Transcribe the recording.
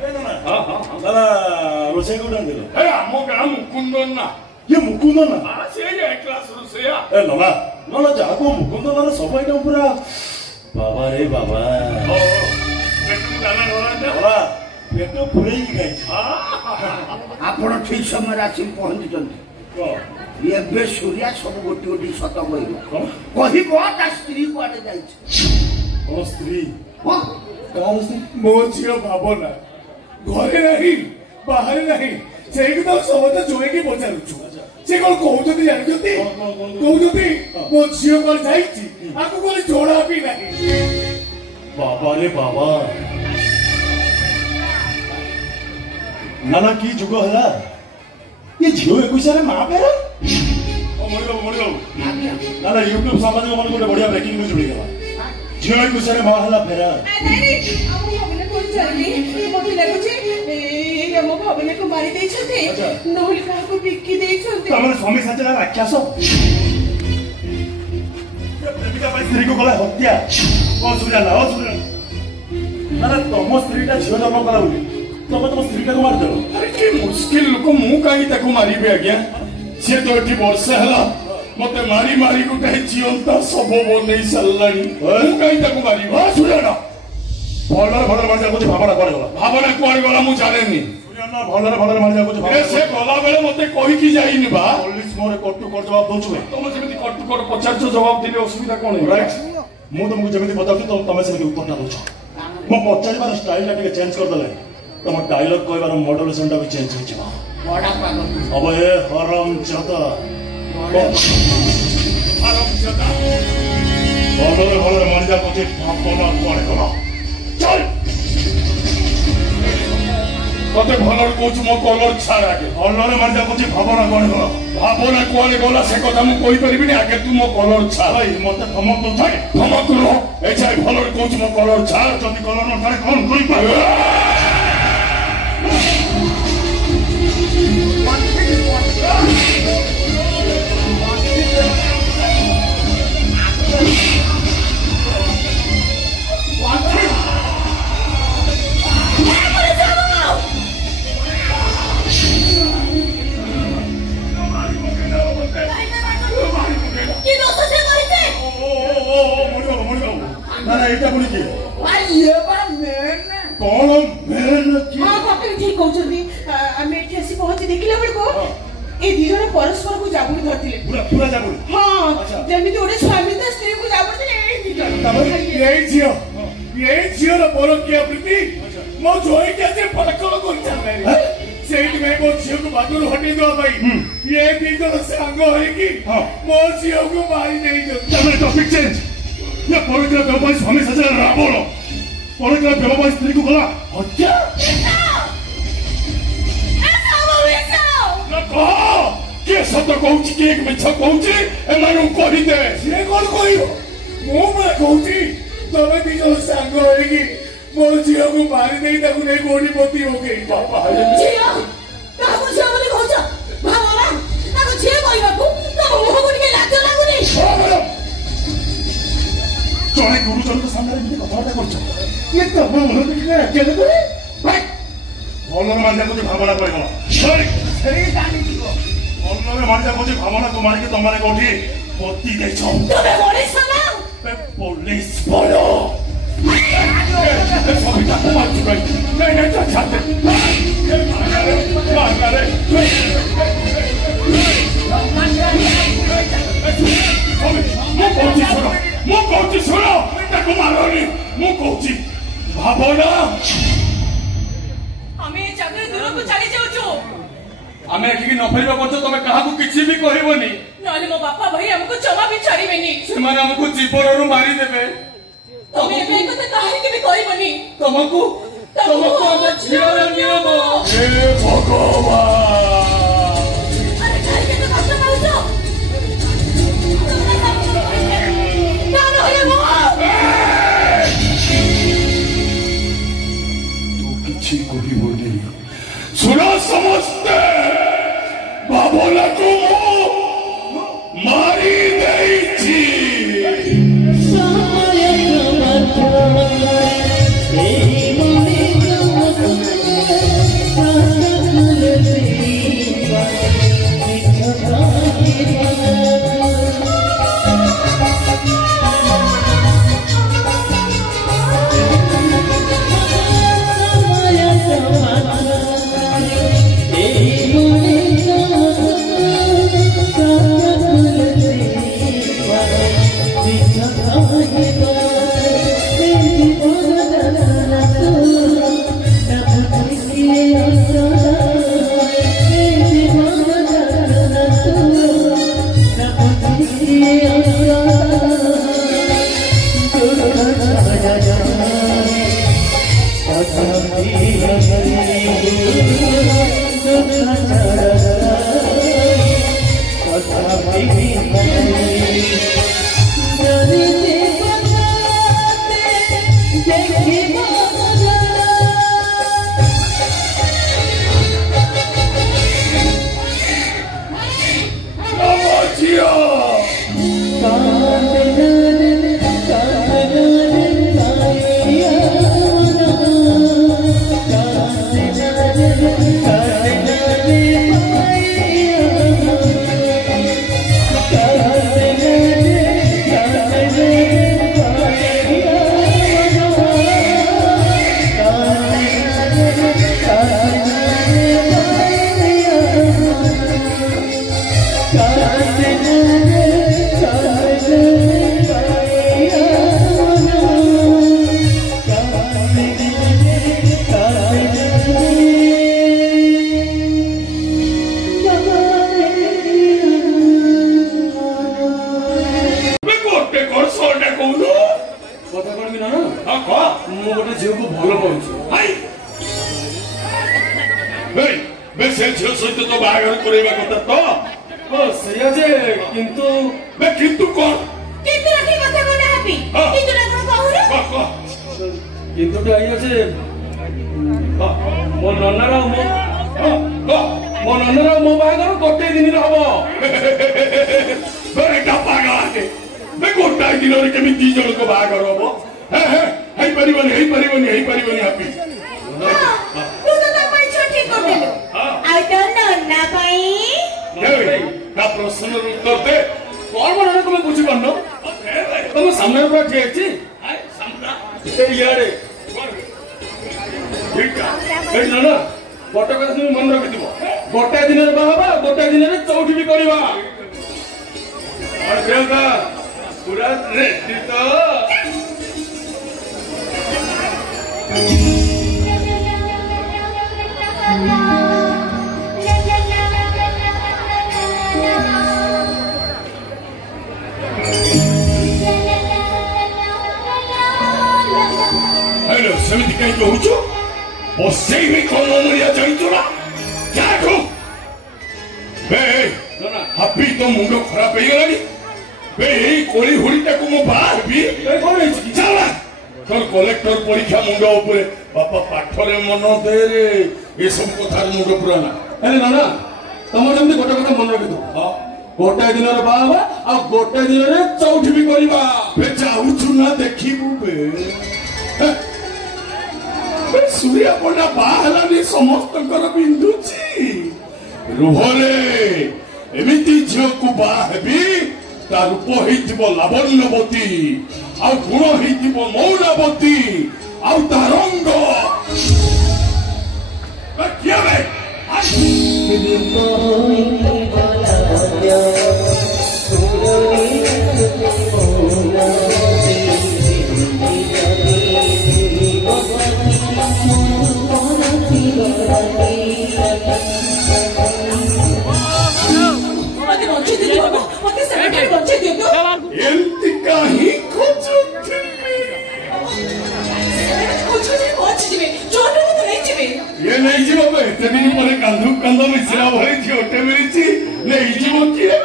दादा रोषे को डाल दिलो ए आमो गाँ मुकुंदन ना ये मुकुंदन ना हां से ये क्लास रोषेया ए नला नला जाको मुकुंदन ना सब आइटम पूरा बाबा रे बाबा ओ पेटू दाना नला पेट पूरे ही गई आपण ठीक समय आसी पहुंची जंती ये बे सूर्या सब गोटी गोटी सत कहबो कहबो ता स्त्री कोआडे जाईछ ओ स्त्री हां कहां स्त्री मो झियो भावना घरे नहीं बाहर नहीं से एकदम समझ जोए की पचारुछु से कोन कहउछती जानछती कहउछती मो झियो कोन जाईची आकु कोन जोड़ा भी नहीं बाबा रे बाबा नाना की जुग हला ये झियो 21 रे मां पेरा ओ मोरी नाना YouTube सामाजिक मन गोटे बढ़िया ब्रेकिंग न्यूज मिल गला झियो 21 रे मां हला फेरा नहीं हम हमने कोन चलनी मते लागुची ए हम भावना को मारी देई छथि नहली का को बिक्की देई छथि तमरे स्वामी सचला राक्षस ये प्रेमिका भाई स्त्री को गला हत्या ओ सुजा नाना तम स्त्रीटा झियो जन्म कला बोली तब तुम स्त्री को मार दो अरे के मुश्किल लोक मु काई ताको मारिबे आज्ञा से तो एठी वर्षा हला मते मारी मारी गुटे जीवंत सब बनै सल्लानी मु काई ताको मारिबो ओ सुजा भलर मार जा कुछ भावना कोड गला मु जानेनी सुजा भलर मार जा कुछ ए से गला बेले मते कहि की जाईनी बा पुलिस मोरे कटु कर जवाब दोछु तुम जेमिति कटु कर पचार जवाब दिले असुविधा कोन राइट मु तुमको जेमिति बताउती तो तमे से उत्तर दोछु मो पचार स्टाइल टा चेंज कर दले तुम डायलॉग कहबार मॉड्यूलेशन टा भी चेंज हो जिवो बड़ा पागल अब ए हराम जादा भलर मार जा कुछ भावना कोड गला चल कते भलर कोच मो कलर छाड़ा के भलर मार जा कुछ भावना कोड गला भावना कोड गला से कथा मु कहि परिबिनी आगे तू मो कलर छाड़ भाई मते धमक तो थाए धमक रो ए जाय भलर कोच मो कलर छाड़ जदी कलर न थाए कोन कहि पा ना एटा बोली के ये बा मेन कौन मेन की हां बापे ठीक कहउछथि हम एठी आसी पहुंची देखिला बडको ए दी जने परस्पर को जाबुड़ी धरतिले पूरा जाबुड़ी हां जेमिति ओडे स्वामी ता स्त्री को जाबुड़ी ए दी जने तब ये जियो रो बोलो के प्रीति मो जोई के जे पटकल को चल सेठ में मो जियो को बादुर हटे दो भाई ये दी जने संग होई की मो जियो को मारी नहीं दो तमे टॉपिक चेंज ये पवित्र व्यवहार स्वामी सजला रावण पवित्र व्यवहार स्त्री को गला हत्या के शब्द कहूची के एक मिछ कहूची ए मानु कहि दे से कोन कहियो मो में कहूची तमे दी जो संग होएगी मो जियो को मारी नहीं ताकू नहीं कोडीपति हो गई बाबा जियो ताकू जियो बोली कहउछ भावना ताकू जियो कहिबाकू तो मोह गुडी लाज लागुनी जने गुरुजन सामने एमती कथाटा करछ ये तो मन देखिले केले करे भाई भलर मार जा कुछ भावना कर गला सही जानी दिगो भलर मार जा कुछ भावना को मार के तमारे कोठी पति देछ तमे बड़ी सना पुलिस बड़ो सभी का मार चुका नहीं तो छाते मु कहूची सुनो ताको मारोनी मु कहूची भावना हमें जगह दूर को चली जाउछु आमे एठी न फरिबा पछो तमे काहा को किछि भी कहबोनी नले मो बापा भाई हमको क्षमा भी छाड़ीबेनी से माने हमको जीवन रो मारी देबे तमे एबे को त काहे के भी कहबोनी तमको हम झियो रे नियम हे भगवान अरे काहे के तो कष्ट पाउछो ना ना हे मो तू किछि कहबोनी सुनो समझते भावना को मारी देइछि सायक मत बे से झियो सहित तो बाहागर करेबा कथा तो ସେଇଆ ଯେ କିନ୍ତୁ बे किंतु कोन কিন্তু রাখি কথা কোন হাপি কিন্তু না কোন কহুর କିନ୍ତୁଟା ଏଇଆ ଯେ ମୋ ନନାର ମୋ ବାହାଘର ଗୋଟେ ଦିନରେ ହବ बे एटा पागल आके बे गोटाय दिन रे केमी दी जण को बाहागर हबो हे परिबनी हापी तू तो तपई छोटी कर देलो आई तो नन्ना पाई का प्रश्न उत्तर दे କଣ ବଡ ତମେ ବୁଝିପାରୁନ ତମ ସାମ୍ନାରେ ପୁରା ଠିଆ ହେଇଛି ଇଆଡେ ଏଇଠି ନା ଗୋଟେ କଥା তুমি ମନେ ରଖିଥିବ ଗୋଟାଏ ଦିନରେ ବାହା ହବା ଗୋଟାଏ ଦିନରେ ଚଉଠି ବି କରିବା ପୁରା ରେଡି ତ हेलो समिति कहीं कहूचो बसे भी कौन मरिया जाइतो ना क्या को बे हापी तो मुंडो खराब हो गलानी बे एई कोली हुड़ीटा को मो बाहर भी କଣ ହେଇଛି କି चला तोर कलेक्टर परीक्षा मुंडो ऊपर बापा पाठरे मन दे रे ए सब कथा मुंडो पुराना ଆରେ ନାନା ତମର ଯେମିତି ଗୋଟେ କଥା ମନେ ରଖିଥିବ हां ଗୋଟାଏ ଦିନରେ ବାହା ହବା ଆଉ ଗୋଟାଏ ଦିନରେ ଚଉଠି ବି କରିବା बे जाऊचु ना देखिबु बे सूर्या पड़ा बाहलानी समस्तकर बिंदुची रुहरे एमिति झियो को बाहबी ता रूप हेतिबो लावण्यवती आ गुण हेतिबो मौनवती आ ता रंग क्या बे मते बच्चे दियो मते सेक्रेटरी बच्चे दियो एंती काहे खोजुथि कुछ जे पहुंच जिवे छोटो तो नहीं जिवे ये नहीं जीव बे एते दिन परे कांदू मिश्रा भरी झोटे मिलिची नहीं जीव किए